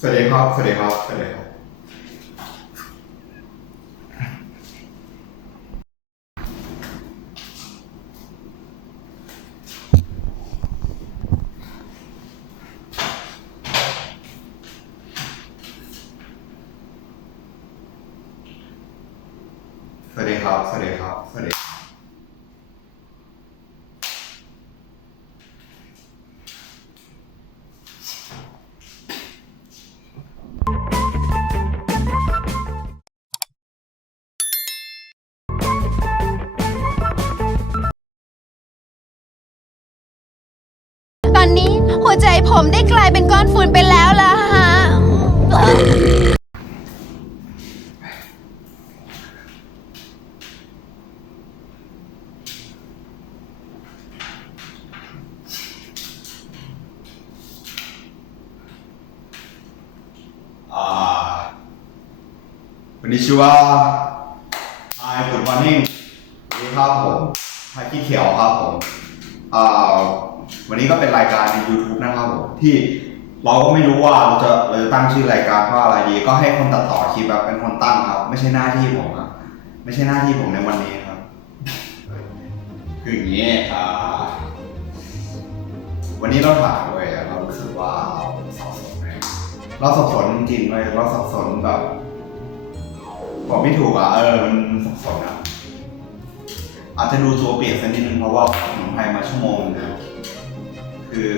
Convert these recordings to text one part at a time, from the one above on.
สวัสดีครับ สวัสดีครับ สวัสดีครับ หัวใจผมได้กลายเป็นก้อนฝุ่นไปแล้วล่ะฮะ อ่าวันนี้ชื่อว่า Hi Good Morning สวัสดีครับผมไฮกี้เขียวครับผมอ่า วันนี้ก็เป็นรายการใน YouTube นะครับผมที่เราก็ไม่รู้ว่าเราจะเราจะตั้งชื่อรายการว่าอะไรดี ก็ให้คนตัดต่อคลิปแบบเป็นคนตั้งครับ ไม่ใช่หน้าที่ผมครับไม่ใช่หน้าที่ผมในวันนี้ครับ คืออย่างนี้อ่าวันนี้เราถ่ายด้วยเรารู้สึกว่าเราสับสนเลยเราสับสนจริงเลยเราสับสนแบบบอกไม่ถูกอะเออมันสับสนอะอาจจะดูตัวเปลี่ยนสักนิดนึงเพราะว่าผมไทยมาชั่วโมงนึงนะ คือ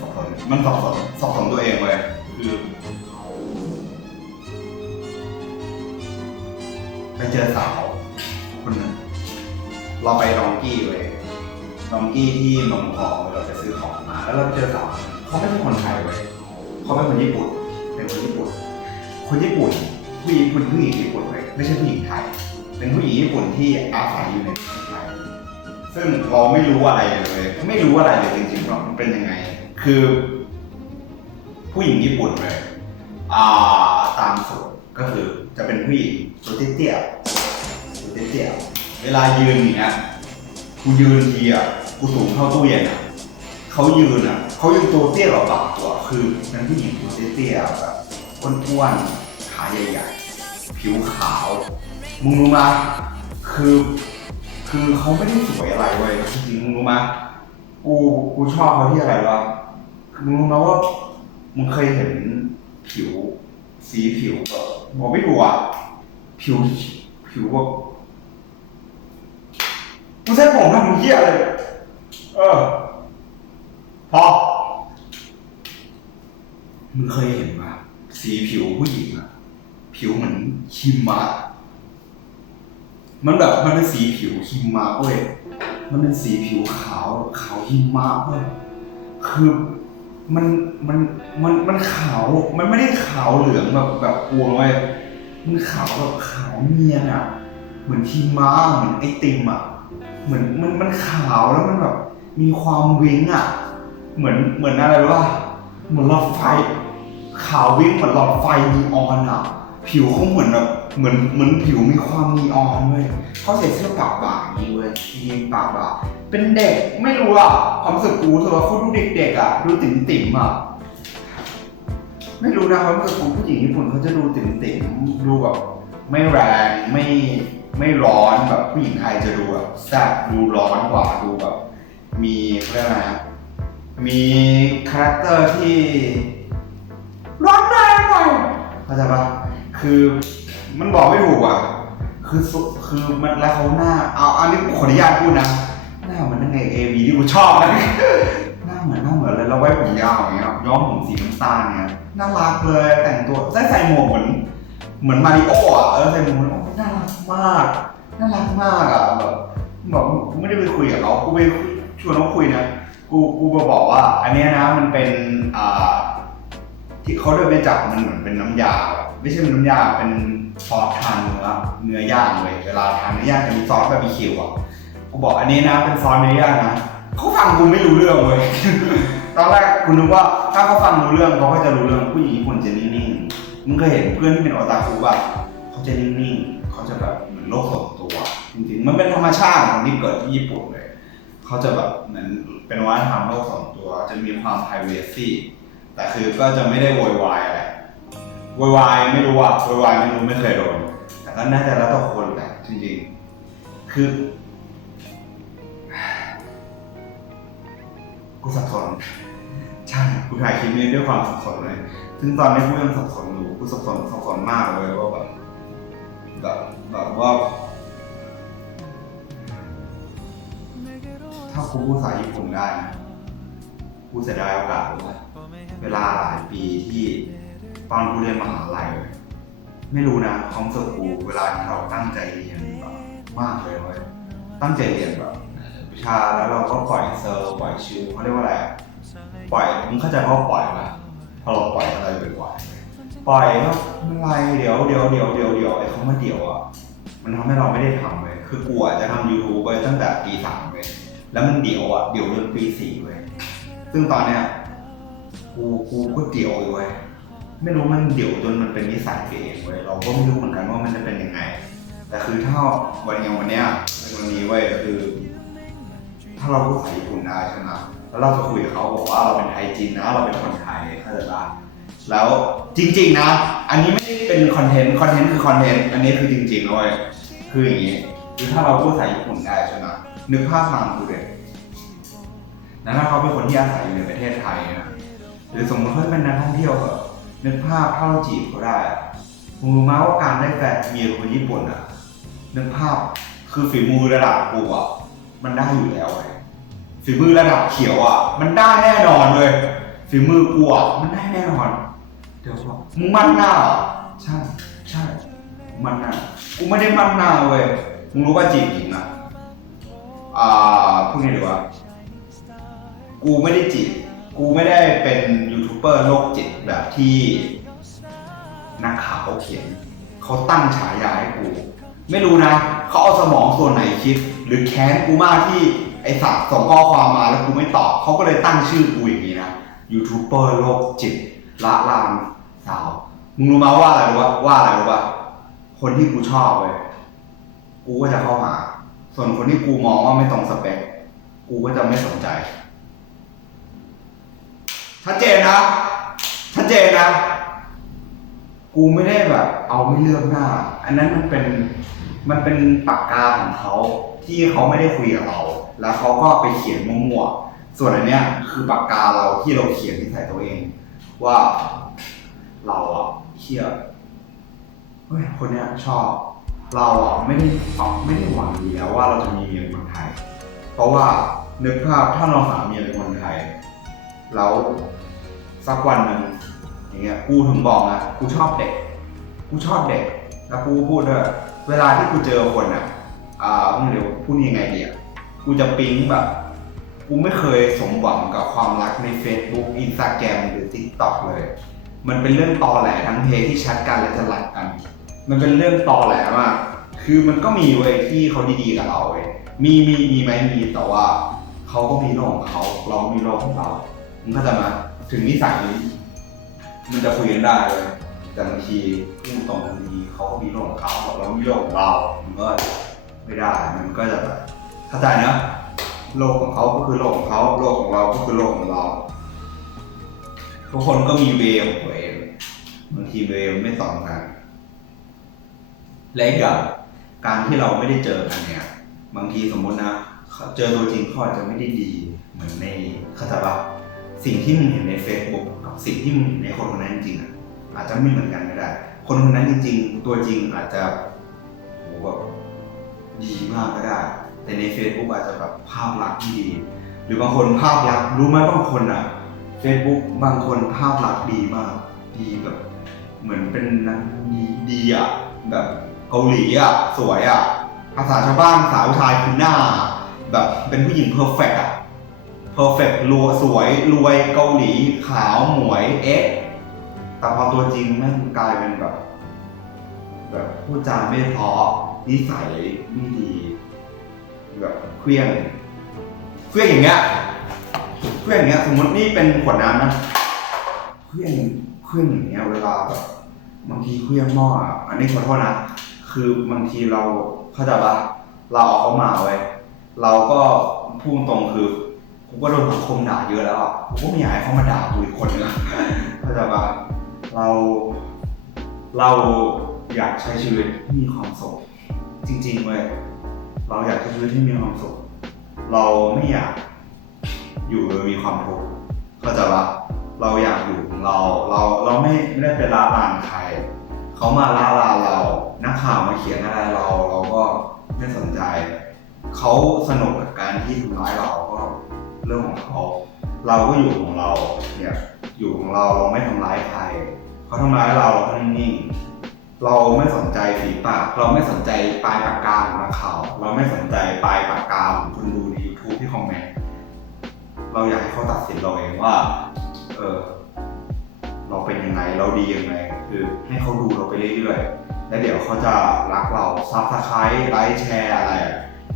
สับสนมันสับสนสับสนตัวเองเลยคือไปเจอสาวคนหนึงเราไปดองกี้เลยดองกี้ที่เมืองทองเราจะซื้อของมา แล้วเราเจอสาวเขาไม่ใช่คนไทยเว้ยเขาเป็นคนญี่ปุ่น เป็นคนญี่ปุ่น คนญี่ปุ่นผู้หญิงคนผู้หญิงญี่ปุ่นเลยไม่ใช่ผู้หญิงไทย เป็นผู้หญิงญี่ปุ่นที่อาศัยอยู่ในไทย ซึ่งเราไม่รู้อะไรเลย ไม่รู้อะไรเลยจริงๆว่ามันเป็นยังไง คือ ผู้หญิงญี่ปุ่นเลยอ่าตามสูตรก็คือจะเป็นผู้หญิงตัวเตี้ยๆตัวเตี้ยๆเวลายืนอย่างเงี้ยกูยืนทีอะกูสูงเท่าตู้เย็นอะเขายืนอะเขายังตัวเตี้ยกว่าปากตัวคือเป็นผู้หญิงตัวเตี้ยๆแบบอ้วนๆขาใหญ่ๆผิวขาวมึงรู้มาคือ คือเขาไม่ได้สวยอะไรเว้ยจริงๆมึงรู้มกูกูชอบเขาที่อะไรวะคือมึงรู้ไหมว่ามึงเคยเห็นผิว สีผิวแบบบอกไม่ถูกอะผิวผิวแบบกูใช้ผมทำเหี้ยอะไรเออพอมึงเคยเห็นปะสีผิวผู้หญิงอะผิวเหมือนคิมมะ มันแบบมันเป็นสีผิวคิมะเว้ย มันเป็นสีผิวขาวขาวหิมะเว้ย คือมันมันมันมันขาว มันไม่ได้ขาวเหลืองแบบแบบอวงเว้ย มันขาวแบบขาวเนียนอะ เหมือนหิมะเหมือนไอติมอะ เหมือนมันมันขาวแล้วมันแบบมีความวิงอะ เหมือนเหมือนอะไรรู้ป่ะเหมือนหลอดไฟ ขาววิงเหมือนหลอดไฟนีออนอะ ผิวเขาเหมือนแบบเหมือนเหมือนผิวมีความนีออนเว้ยเขาใส่เสื้อปากบ่าอย่างนี้เว้ยยีนปากบ่าเป็นเด็กไม่รู้อะความรู้สึกกูรู้สึกว่าเขาดูเด็กๆอะดูติ๋มติ๋มอะไม่รู้นะความรู้สึกของผู้หญิงญี่ปุ่นเขาจะดูติ๋มติ๋มดูแบบไม่แรงไม่ไม่ร้อนแบบผู้หญิงไทยจะดูแบบแซ่บดูร้อนกว่าดูแบบ มีเรียกอะไรนะมีคาแรคเตอร์ที่ร้อนแรงหน่อยเข้าใจปะ คือมันบอกไม่ถูกอะ คือสุคือมันแล้วเขาหน้า เอาอันนี้ขออนุญาตพูดนะ หน้าเหมือนนักเอกเอวีที่กูชอบนะ หน้าเหมือนหน้าเหมือนเลยแล้วไว้ผมยาวอย่างเงี้ยย้อมผมสีน้ำตาลเนี่ยน่ารักเลยแต่งตัวใส่ใส่หมวกเหมือน เหมือนมาริโออะเออใส่หมวกหน้ารักมากน่ารักมากอะแบบแบบกูไม่ได้ไปคุยกับเขากูไปชวนเขาคุยนะกูกูมาบอกว่า อันเนี้ยนะมันเป็นอ่าที่เขาเดินไปจับมันเหมือนเป็นน้ำยา ไม่ใช่เป็นน้ำยาเป็นซอสทานเนื้อเนื้อย่างเลยเวลาทานเนื้อย่างจะมีซอสบาร์บีคิวอะกูบอกอันนี้นะเป็นซอสเนื้อย่างนะเขาฟังกูไม่รู้เรื่องเว้ยตอนแรกกูนึกว่าถ้าเขาฟังรู้เรื่องเขาก็จะรู้เรื่องผู้หญิงญี่ปุ่นจะนิ่งๆมึงเคยเห็นเพื่อนที่เป็นโอตาคุป่ะเขาจะนิ่งๆเขาจะแบบเหมือนโลกส่วนตัว จริงๆมันเป็นธรรมชาติของที่เกิดที่ญี่ปุ่นเลย เขาจะแบบเหมือนเป็นวัฒนธรรมโลกส่วนตัว จะมีความ privacy แต่คือก็จะไม่ได้โวยวายอะไร โวยวายไม่รู้อะโวยวายไม่รู้ไม่เคยโดนแต่ก็น่าจะแล้วแต่คนแหละจริงๆ คือ กูสับสนใช่กูถ่ายคลิปนี้ด้วยความสับสนเลยซึ่งตอนนี้กูยังสับสนอยู่กูสับสนสับสนมากเลยว่าแบบแบบแบบว่า ถ้ากูพูดภาษาญี่ปุ่นได้นะกูเสียดายโอกาสเลยเวลาหลายปีที่ ตอนกูเรียนมหาลัยไม่รู้นะความรู้สึกกูเวลาที่เราตั้งใจเรียนแบบมากเลยเว้ยตั้งใจเรียนแบบวิชาแล้วเราก็ปล่อยเซอร์ปล่อยชิลเขาเรียกว่าอะไรปล่อยมึงเข้าใจว่าปล่อยไหมพอเราปล่อยอะไรไปปล่อยปล่อยก็ไม่ไรเดี๋ยวเดี๋ยวเดี๋ยวเดี๋ยวเดี๋ยวไอ้คำว่าเดี๋ยวอะมันทำให้เราไม่ได้ทำเลยคือกูอะจะทำ YouTube ไปตั้งแต่ปีสามเลยแล้วมันเดี๋ยวอะเดี๋ยวจนปีสี่เลยซึ่งตอนเนี้ยกูกูก็เดี๋ยวอยู่เว้ย ไม่รู้มันเดี๋ยวจนมันเป็นนิสัยไปเองเว้ยเราก็ไม่รู้เหมือนกันว่ามันจะเป็นยังไง แต่คือถ้าวันอย่างวันเนี้ยเป็นวันนี้เว้ยคือ ถ้าเราพูดภาษาญี่ปุ่นได้ใช่ไหมแล้วเราจะคุยกับเขาบอกว่าเราเป็นไทยจริงนะ เราเป็นคนไทยเข้าใจปะแล้วจริง ๆ นะ อันนี้ไม่ได้เป็นคอนเทนต์คอนเทนต์คือคอนเทนต์อันนี้คือจริงๆเว้ยคืออย่างนี้คือถ้าเราพูดภาษาญี่ปุ่นได้ใช่ไหมนึกภาพตามกูเลยแล้วถ้าเขาเป็นคนที่อาศัยอยู่ในประเทศไทยนะหรือสมมติเขาเป็นนักท่องเที่ยวเหอ นึกภาพถ้าเราจีบเขาได้มึงรู้ไหมว่าการได้แฟนเมียคนญี่ปุ่นอะนึกภาพคือฝีมือระดับกูอะมันได้อยู่แล้วเว้ยฝีมือระดับเขียวอะมันได้แน่นอนเลยฝีมือกูอะมันได้แน่นอนเดี๋ยวก่อนมึงมั่นหน้าเหรอใช่ใช่มั่นหน้ากูไม่ได้มั่นหน้าเว้ยมึงรู้ว่าจีบหญิงอะอ่าพูดไงดีวะกูไม่ได้จีบ กูไม่ได้เป็นยูทูบเบอร์โรคจิตแบบที่นักข่าวเขาเขียน เขาตั้งฉายาให้กู ไม่รู้นะ เขาเอาสมองส่วนไหนคิด หรือแค้นกูมากที่ไอสัตว์ส่งข้อความมาแล้วกูไม่ตอบ เขาก็เลยตั้งชื่อกูอย่างนี้นะยูทูบเบอร์โรคจิตละลานสาว มึงรู้ไหมว่าอะไรรู้ปะว่าอะไรรู้ปะคนที่กูชอบเว้ยกูก็จะเข้าหา ส่วนคนที่กูมองว่าไม่ตรงสเปค กูก็จะไม่สนใจ ชัดเจนนะ ชัดเจนนะ กูไม่ได้แบบ เอาไม่เลือกหน้า อันนั้นมันเป็นมันเป็นปากกาของเขาที่เขาไม่ได้คุยกับเรา แล้วเขาก็ไปเขียนมั่วๆส่วนอันเนี้ยคือปากกาเราที่เราเขียนที่ใส่ตัวเอง ว่าเราอะเชียเฮ้ยคนเนี้ยชอบ เราอะไม่ได้เอาไม่ได้หวังดีแล้วว่าเราจะมีเมียคนไทย เพราะว่านึกภาพถ้าเราหาเมียเป็นคนไทย แล้ว สักวันหนึ่งอย่างเงี้ยกูถึงบอกนะกูชอบเด็กกูชอบเด็กแล้วกูพูดด้วยเวลาที่กูเจอคนอะอ่าเดี๋ยวพูดยังไงดีอะกูจะปิ๊งแบบกูไม่เคยสมหวังกับความรักใน Facebook Instagram หรือ TikTok เลย มันเป็นเรื่องตอแหลทั้งเพที่แชทกันและจะรักกัน มันเป็นเรื่องตอแหลมาก คือมันก็มีเว้ยที่เขาดีๆกับเราเว้ย มีมีมีไหมมีแต่ว่า เขาก็มีโลกของเขา เราก็มีโลกของเรามึงเข้าใจไหม ถึงนิสัยมันจะคุยกันได้เลยแต่บางทีพูดตรงกันทีเขาก็มีโลกของเขาเรามีโลกของเรามันก็ไม่ได้ มันก็จะแบบเข้าใจนะโลกของเขาก็คือโลกของเขาโลกของเราก็คือโลกของเราทุกคนก็มีเวของตัวเองบางทีเวย์มันไม่ตรงกันและอีกอย่างการที่เราไม่ได้เจอกันเนี่ย บางทีสมมตินะ เจอตัวจริงเขาอาจจะไม่ได้ดีเหมือนในเข้าใจปะ สิ่งที่มึงเห็นใน Facebook กับสิ่งที่มึงเห็นในคนคนนั้นจริงๆอะอาจจะไม่เหมือนกันก็ได้ คนคนนั้นจริง ๆ ตัวจริงอาจจะโหแบบดีมากก็ได้ แต่ใน Facebook อาจจะแบบภาพลักษณ์ที่ดี หรือบางคนภาพลักษณ์รู้ไหมบางคนอะ Facebook บางคนภาพลักษณ์ดีมาก ดีแบบเหมือนเป็นนางดีดีอะแบบเกาหลีอะสวยอะภาษาชาวบ้านสาวชายคือหน้า แบบเป็นผู้หญิงเพอร์เฟกอะ เพอร์เฟกรัวสวยรวยเกาหลีขาวหมวยเอ๊ะแต่พอตัวจริงแม่งกลายเป็นแบบ แบบพูดจาไม่เพราะนิสัยไม่ดี แบบเคลี้ยงเคลี้ยงอย่างเงี้ยเคลี้ยงอย่างเงี้ยสมมตินี่เป็นขวดน้ำนะเคลี้ยงเคลี้ยงอย่างเงี้ยเวลาแบบบางทีเคลี้ยงหม้ออะอันนี้ขอโทษนะคือบางทีเราเข้าใจปะเราเอาเขามาไว้เราก็พูดตรงคือ กูก็โดนสังคมด่าเยอะแล้วอะกูก็ไม่อยากให้เขามาด่ากูอีกคนนึงอะเข้าใจปะเราเราอยากใช้ชีวิตที่มีความสุขจริงๆเว้ยเราอยากใช้ชีวิตที่มีความสุขเราไม่อยากอยู่โดยมีความทุกข์เข้าใจปะเราอยากอยู่ของเราเราเราไม่ไม่ได้ไปละลานใครเขามาละลานเรานักข่าวมาเขียนอะไรเรา เราก็ไม่สนใจเขาสนุกกับการที่ทำร้ายเราก็ เรื่องของเขาเราก็อยู่ของเราเนี่ยอยู่ของเราเราไม่ทำร้ายใครเขาทำร้ายเราเราก็นิ่งๆเราไม่สนใจฝีปาก เราไม่สนใจปลายปากกาของนักข่าวเราไม่สนใจปลายปากกาของคนดูใน YouTube ที่คอมเมนต์เราอยากให้เขาตัดสินเราเองว่า เออเราเป็นยังไงเราดียังไงคือให้เขาดูเราไปเรื่อยๆแล้วเดี๋ยวเขาจะรักเราซับสไครต์ไลค์แชร์อะไร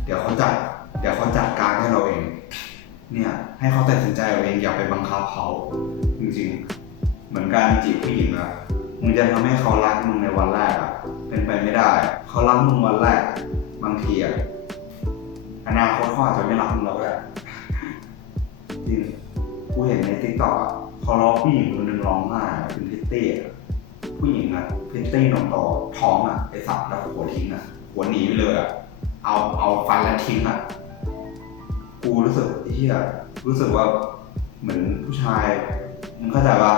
เดี๋ยวเขาจัดเดี๋ยวเขาจัดการให้เราเอง เนี่ยให้เขาตัดสินใจเอาเองอย่าไปบังคับเขาจริงๆ เหมือนการจีบผู้หญิงอะมึงจะทำให้เขารักมึงในวันแรกอะเป็นไปไม่ได้ เขารักมึงวันแรก บางทีอะอนาคตเขาอาจจะไม่รักมึงแล้วก็ได้จริงกูเห็นในทิกตอกอะเขาล้อผู้หญิงคนหนึ่งร้องไห้เป็นพิตตี้ผู้หญิงอะพิตตี้นอนต่อท้องอะไปสับแล้วหัวทิ้งอะหัวหนีไปเลยอะเอาเอาฟันแล้วทิ้งอะ กูรู้สึกเฮียรู้สึกว่าเหมือนผู้ชายมึงเข้าใจปะ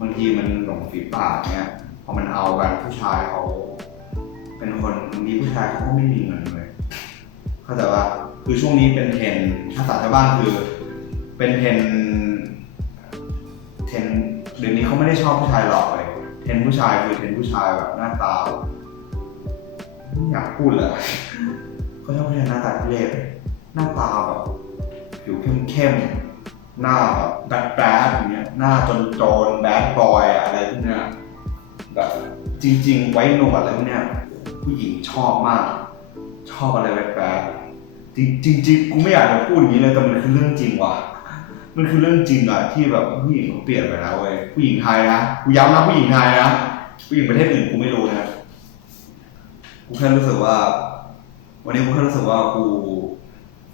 บางทีมันหลงฝีปากเนี้ยพอมันเอากันผู้ชายเขาเป็นคนบางทีผู้ชายเขาก็ไม่มีเงินเลยเข้าใจปะคือช่วงนี้เป็นเทรนภาษาชาวบ้านคือ เป็นเทรนเทรนเดี๋ยวนี้เขาไม่ได้ชอบผู้ชายหล่อเลยเทรนผู้ชายคือเทรนผู้ชายแบบหน้าตาไม่อยากพูดเลยเขาชอบผู้ชายหน้าตาทุเรศ หน้าตาแบบผิวเข้มๆ หน้าแบบแบดแบดอย่างเงี้ย หน้าจนโจนแบดบอยอะไรพวกเนี้ยแบบจริง ๆ ไว้หนวดอะไรพวกเนี้ยผู้หญิงชอบมาก ชอบอะไรแบดๆจริงจริงจริงกูไม่อยากจะพูดอย่างนี้เลยแต่มันคือเรื่องจริงว่ะ มันคือเรื่องจริงอะที่แบบผู้หญิงเขาเปลี่ยนไปแล้วเว้ยผู้หญิงไทยนะกูย้ำนะผู้หญิงไทยนะผู้หญิงประเทศอื่นกูไม่รู้นะกูแค่รู้สึกว่า วันนี้กูแค่รู้สึกว่ากู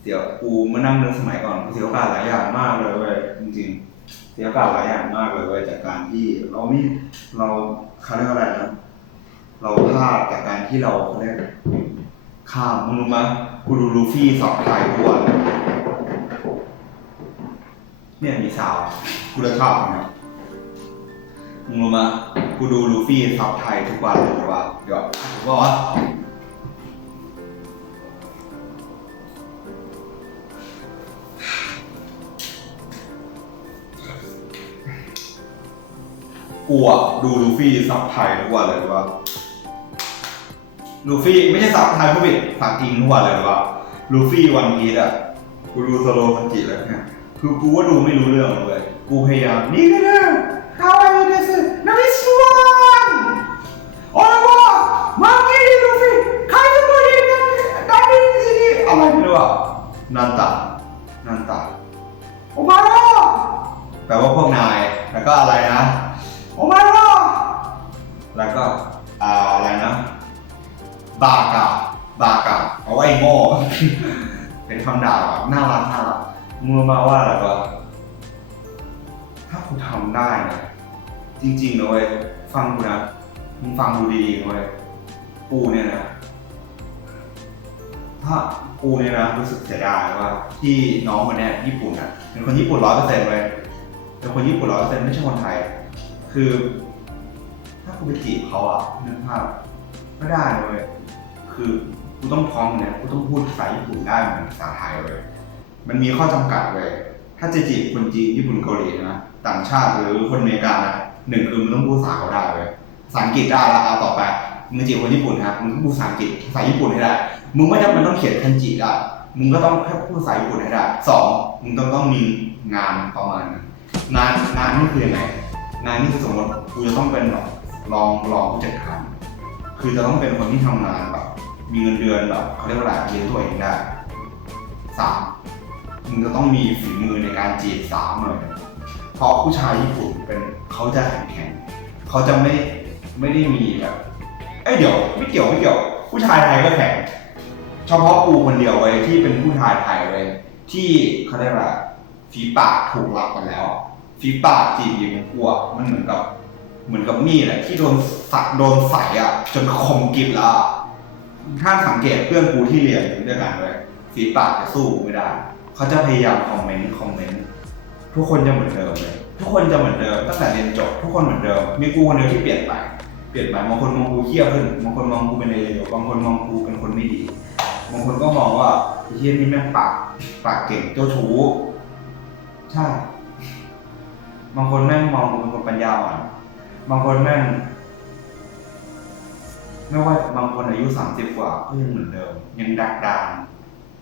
เดี๋ยวกูมานั่งนึกสมัยก่อนกูเสียโอกาสหลายอย่างมากเลยเว้ยจริงๆเสียโอกาสหลายอย่างมากเลยเว้ยจากการที่เราไม่เราเขาเรียกว่าอะไรนะเราพลาดจากการที่เราเขาเรียกข้ามมึงรู้ไหมกูดูลูฟี่สอบไทยทุกวันเนี่ยมีสาวกูจะชอบนะมึงรู้ไหมกูดูลูฟี่ซับไทยทุกวันเลยว่าเดี๋ยวมบอกว่า กูอะดูลูฟี่ซับไทยทุกวันเลยว่าลูฟี่ไม่ใช่ซับไทยผู้บิดซับอิงทุกวันเลยว่าลูฟี่วันพีดอะกูดูโซโลคันจิแล้วเนี่ยคือกูว่าดูไม่รู้เรื่องเลย กูพยายามนี่ก็ได้ ฟังกูนะ มึงฟังกูดีๆเว้ยกูเนี่ยนะ ถ้ากูเนี่ยนะรู้สึกเสียดายว่า ที่น้องคนเนี้ยญี่ปุ่นอะเป็นคนญี่ปุ่นร้อยเปอร์เซ็นต์เลยเป็นคนญี่ปุ่นร้อยเปอร์เซ็นต์ไม่ใช่คนไทย คือ ถ้ากูไปจีบเขาอะนึกภาพไม่ได้เลย คือกูต้องพร้อมเนี่ยกูต้องพูดภาษาญี่ปุ่นได้เหมือนภาษาไทยเลย มันมีข้อจำกัดเลย ถ้าจะจีบคนจีนญี่ปุ่นเกาหลีนะต่างชาติหรือคนอเมริกานะ หนึ่งคือมึงต้องพูดภาษาเขาได้เลยภาษาอังกฤษได้แล้วเอาต่อไปมึงจีบคนญี่ปุ่นนะมึงต้องพูดภาษาอังกฤษภาษาญี่ปุ่นให้ได้มึงไม่จำเป็นต้องเขียนคันจิได้มึงก็ต้องแค่พูดภาษาญี่ปุ่นให้ได้สองมึงต้องต้องมีงานประมาณนึงงานงานนี่คือยังไงงานนี่คือสมมติกูจะต้องเป็นแบบรองรองผู้จัดการคือจะต้องเป็นคนที่ทำงานแบบมีเงินเดือนแบบเขาเรียกว่าอะไรเลี้ยงตัวเองได้สามมึงจะต้องมีฝีมือในการจีบสาวหน่อย เพราะผู้ชายญี่ปุ่นเป็นเขาจะแข็งแข็งเขาจะไม่ไม่ได้มีแบบเอ้ยเดี๋ยวไม่เกี่ยวไม่เกี่ยว ผู้ชายไทยก็แข็งเฉพาะกูคนเดียวเว้ยที่เป็นผู้ชายไทยเว้ยที่เขาเรียกว่าฝีปากถูกลับกันแล้วฝีปากจีบหญิงกูอะมันเหมือนกับเหมือนกับมีดอะที่โดนสักโดนใส่อะจนคมกริบแล้วอะถ้าสังเกตเพื่อนกูที่เรียนด้วยกันเลยฝีปากจะสู้ไม่ได้ เขาจะพยายามคอมเมนต์คอมเมนต์ ทุกคนจะเหมือนเดิมเลยทุกคนจะเหมือนเดิมตั้งแต่เรียนจบทุกคนเหมือนเดิมมีกูคนเดียวที่เปลี่ยนไปเปลี่ยนไปบางคนมองกูเขี้ยวขึ้นบางคนมองกูเป็นเลวบางคนมองกูเป็นคนไม่ดีบางคนก็มองว่าเฮียนี่แม่งปากปากเก่งเจ้าชู้ใช่บางคนแม่งมองกูเป็นคนปัญญาอ่อนบางคนแม่งไม่ว่าบางคนอายุสามสิบกว่าก็ยังเหมือนเดิม ยังดักดาน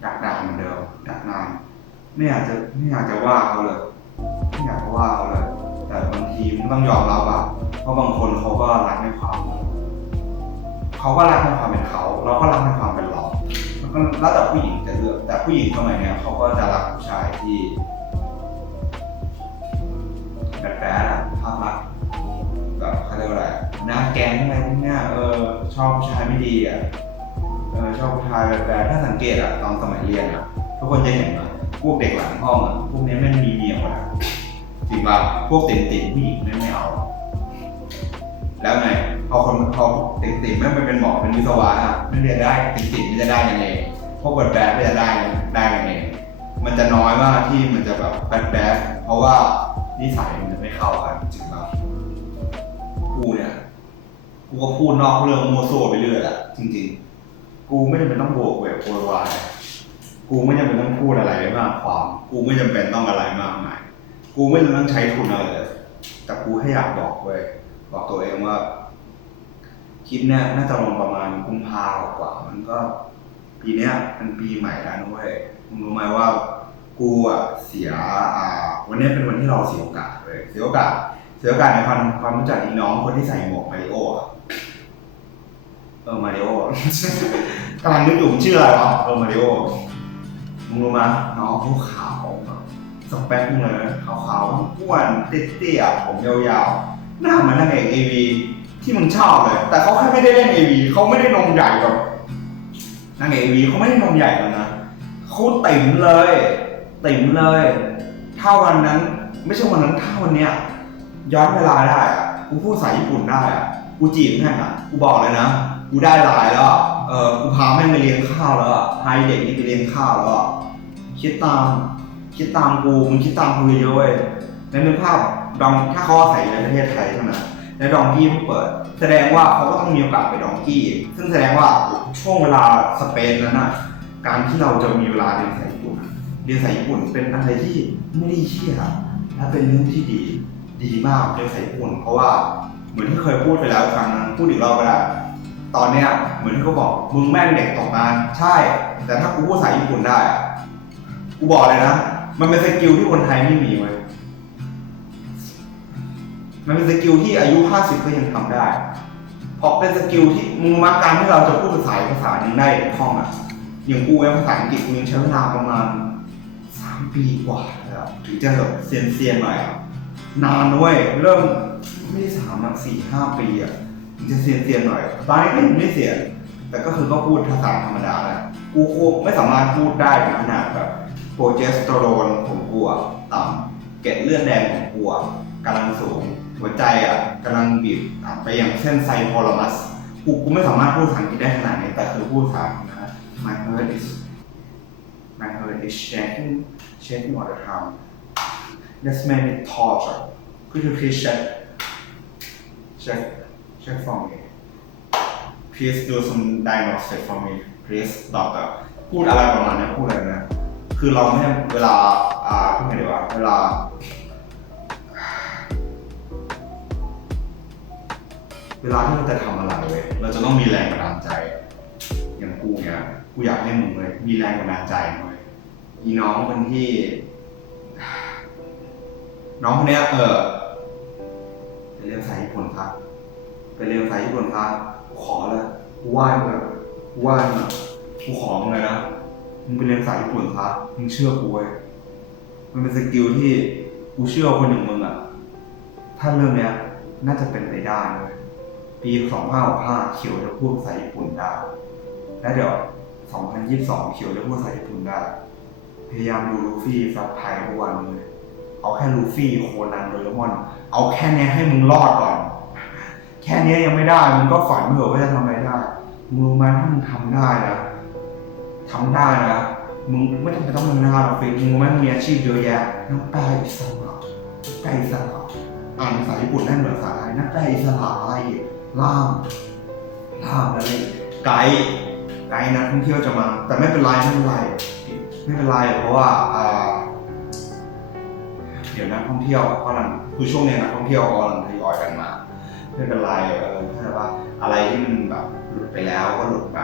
ดักดานเหมือนเดิม ดักนานไม่อยากจะไม่อยากจะว่าเขาเลย ไม่อยากว่าเขาเลยแต่บางทีมันต้องยอมรับอะเพราะบางคนเขาก็รักในความเขาก็รักในความเป็นเขา เราก็รักในความเป็นเรามันก็แล้วแต่ผู้หญิงจะเลือกแต่ผู้หญิงสมัยเนี้ยเขาก็จะรักผู้ชายที่แบดแบดภาพลักษณ์แบบเขาเรียกว่าอะไรหน้าแก๊งอะไรพวกเนี้ยเออชอบผู้ชายไม่ดีอะเออชอบผู้ชายแบดแบดถ้าสังเกตอะตอนสมัยเรียนอะทุกคนจะเห็นว่าพวกเด็กหลังห้องอะพวกนี้ไม่งมี เราพวกติ่มติ่มๆผู้หญิงไม่ไม่เอา แล้วไงพอคนพอติ่มติ่มๆไม่ไปเป็นหมอเป็นวิศวะอะไม่เรียนได้ติ่มติ่มๆไม่จะได้ยังไงพวกแบดแบดไม่จะได้ได้ยังไงมันจะน้อยมากที่มันจะแบบแบดแบดเพราะว่านิสัยมันจะไม่เข้ากันจริงป่ะกูเนี่ยกูก็พูดนอกเรื่องมัวซั่วไปเรื่อยอะจริงๆ กูไม่จำเป็นต้องโบกเวกโวยวายกูไม่จำเป็นต้องพูดอะไรมากความ กูไม่จำเป็นต้องอะไรมากมาย กูไม่ต้องใช้ทุนอะไรเลยแต่กูแค่อยากบอกเว้ยบอกตัวเองว่า คลิปเนี้ยน่าจะลงประมาณกุมภากว่า มันก็ ปีเนี้ยมันปีใหม่แล้วนะเว้ยมึงรู้ไหมว่า กูอะเสียอ่าวันเนี้ยเป็นวันที่เราเสียโอกาสเว้ยเสียโอกาสเสียโอกาสในความความรู้จักอีน้องคนที่ใส่หมวกมาริโออะเออมาริโอกำลังนึกอยู่มันชื่ออะไรวะเออมาริโอมึงรู้มั้ยน้องเขาขา สเปคมึงเลยนขาวๆอ้วนเตี้ยๆผมยาวๆ หน้าเหมือนนางเอกเอวีที่มึงชอบเลย แต่เขาแค่ไม่ได้เล่นเอวีเขาไม่ได้นมใหญ่แบบนางเอกเอวีเขาไม่ได้นมใหญ่แล้วนะเขาติ่มเลยติ่มเลยถ้าวันนั้น ไม่ใช่วันนั้นถ้าวันเนี้ยย้อนเวลาได้อะกูพูดภาษาญี่ปุ่นได้อะกูจีบแม่งอะกูบอกเลยนะ กูได้ไลายแล้วอะเออกูพาแม่งไปเลี้ยงข้าวแล้วอะพาไอ้เด็กนี่ไปเลี้ยงข้าวแล้วอะคิดตาม คิดตามกูมึงคิดตามกูเยอะเว้ยในนึกภาพดองถ้าเขาอาศัยอยู่ในประเทศไทยใช่ไหมแล้วดองกี้เปิด แสดงว่าเขาก็ต้องมีโอกาสไปดองกี้ ซึ่งแสดงว่าช่วงเวลาสเปนนั้นอะการที่เราจะมีเวลาเรียนภาษาญี่ปุ่นเรียนภาษาญี่ปุ่นเป็นอะไรที่ไม่ได้เชี่ยและเป็นเรื่องที่ดีดีมากเรียนภาษาญี่ปุ่น เพราะว่าเหมือนที่เคยพูดไปแล้วครั้งนึงพูดอีกรอบก็ได้ตอนเนี้ยเหมือนที่เขาบอกมึงแม่งเด็กตกงานใช่ แต่ถ้ากูพูดภาษาญี่ปุ่นได้กูบอกเลยนะ มันเป็นสกิลที่คนไทยไม่มีเว้ยมันเป็นสกิลที่อายุ50ก็ยังทำได้ เพราะเป็นสกิลที่มึงมาการที่เราจะพูดภาษาภาษาหนึ่งได้คล่องอะ อย่างกูเองภาษาอังกฤษกูยังใช้เวลาประมาณ3ปีกว่าแล้วถึงจะแบบเซียนเซียนหน่อยอะนานด้วยเริ่มไม่ได้สามนักสี่ห้าปีอะถึงจะเซียนเซียนหน่อยตอนนี้ก็ยังไม่เซียนแต่ก็คือก็พูดภาษาธรรมดาแหละกูคไม่สามารถพูดได้ถึงขนาดแบบ โปรเจสเตอโรนของกูอะต่ำเกล็ดเลือดแดงของกูอะกำลังสูง หัวใจอะกำลังบีบอัดไปยังเส้นไซโพลามัสกูกูไม่สามารถพูดภาษาอังกฤษได้ขนาดนี้แต่คือพูดภาษานะ My heart is My heart is shaking shaking all the time That's made me torture Could you please check check check for me Please do some diagnostic for me please doctor พูดอะไรประมาณนี้พูดอะไรนะ คือเราไม่ได้เวลา อ่าพูดไงดีวะ เวลา เวลาที่เราจะทำอะไรเว้ย เราจะต้องมีแรงบันดาลใจ อย่างกูเนี่ยกูอยากให้มึงเลยมีแรงบันดาลใจหน่อยอีน้องคนที่ น้องคนเนี้ย เออไปเรียนภาษาญี่ปุ่นครับไปเรียนภาษาญี่ปุ่นครับกูขอเลยกูไหว้มึงอะกูไหว้มึงกูขอมึงเลยนะมึงไปเรียนภาษาญี่ปุ่นครับ มึงเชื่อกูเว้ยมันเป็นสกิลที่กูเชื่อคนอย่างมึงอะถ้าเรื่องเนี้ย น่าจะเป็นไปได้เลยปี2565เขียวจะพูดภาษาญี่ปุ่นได้ และเดี๋ยว2022เขียวจะพูดภาษาญี่ปุ่นได้ พยายามดูลูฟี่ซับไทยทุกวันเลย เอาแค่ลูฟี่โคนันโดเรมอน เอาแค่เนี้ยให้มึงรอดก่อน แค่เนี้ยยังไม่ได้ มึงก็ฝันเถอะว่าจะทำอะไรได้ มึงรู้ไหมถ้ามึงทำได้นะทำได้นะ มึงไม่ต้องไปต้องมึงหน้าหรอกฟิกมึงรู้ไหมมึงมีอาชีพเยอะแยะนักแปลอิสระนักแปลอิสระอ่านภาษาญี่ปุ่นได้เหมือนภาษาไทยนักแปลอิสระอะไรอีกล่ามล่ามอะไรไกด์ไกด์นักท่องเที่ยวจะมา แต่ไม่เป็นไรไม่เป็นไรไม่เป็นไรเพราะว่าอ่าเดี๋ยวนักท่องเที่ยวกำลังคือช่วงนี้นักท่องเที่ยวกำลังทยอยกันมาไม่เป็นไรเออถ้าว่าอะไรที่มันแบบหลุดไปแล้วก็หลุดไป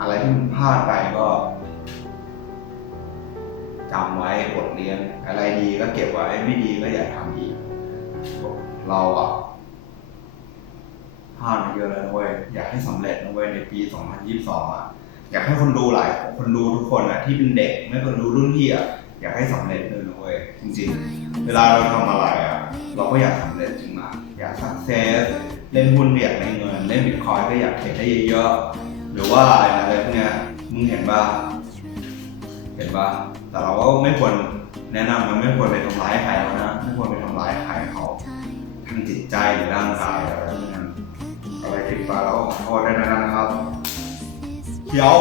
อะไรที่มันพลาดไปก็ จำไว้บทเรียนอะไรดีก็เก็บไว้ไม่ดีก็อย่าทำอีก เราอะพลาดมาเยอะแล้วเว้ยอยากให้สำเร็จนะเว้ยในปี 2022อะอยากให้คนดูหลายคนดูทุกคนอะที่เป็นเด็กไม่คนดูรุ่นพี่อะอยากให้สำเร็จเลยนะเว้ยจริงๆ เวลาเราทำอะไรอะเราก็อยากสำเร็จจริงมาอยากสักเซสเล่นหุ้นอยากได้เงิน เล่นบิตคอยก็อยากเก็บได้เยอะๆหรือว่าอะไรพวกเนี้ยมึงเห็นป่ะ เห็นป่ะแต่เราก็ไม่ควรแนะนำมันไม่ควรไปทำร้ายใครเขานะไม่ควรไปทำร้ายใครเขาทางจิตใจหรือร่างกายอะไรพวกนั้นอะไรผิดไปแล้วก็ขอโทษด้วยนะครับเขียว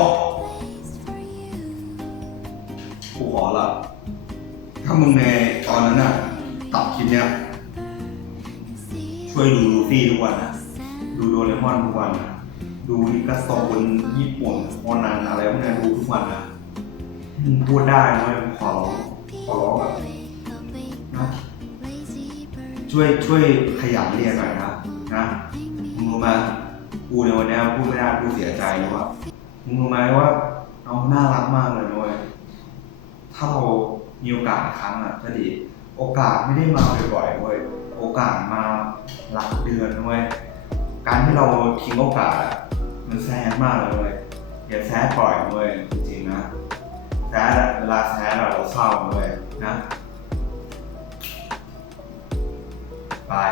กูขอละถ้ามึงในตอนนั้นน่ะตัดคลิปเนี้ยช่วยดูลูฟี่ทุกวันนะดูโดเรมอนทุกวันนะดูนิกาโซนญี่ปุ่นโคนันอะไรพวกเนี้ยดูทุกวันนะ มึงพูดได้นะเว้ยขอร้องขอร้องแบบนะช่วยช่วยขยันเรียนหน่อยนะนะมึงรู้ไหมกูในวันเนี้ยพูดไม่ได้กูเสียใจนะว่ามึงรู้ไหมว่าน้องน่ารักมากเลยนะเว้ยถ้าเรามีโอกาสอีกครั้งอะจะดี โอกาสไม่ได้มาบ่อยๆเว้ยโอกาสมาหลักเดือนเว้ยการที่เราทิ้งโอกาสอะมันแซดมากเลยเว้ยอย่าแซดปล่อยเว้ยจริงๆนะ แพ้เวลาแท้เราเราเศร้าเว้ยนะ บาย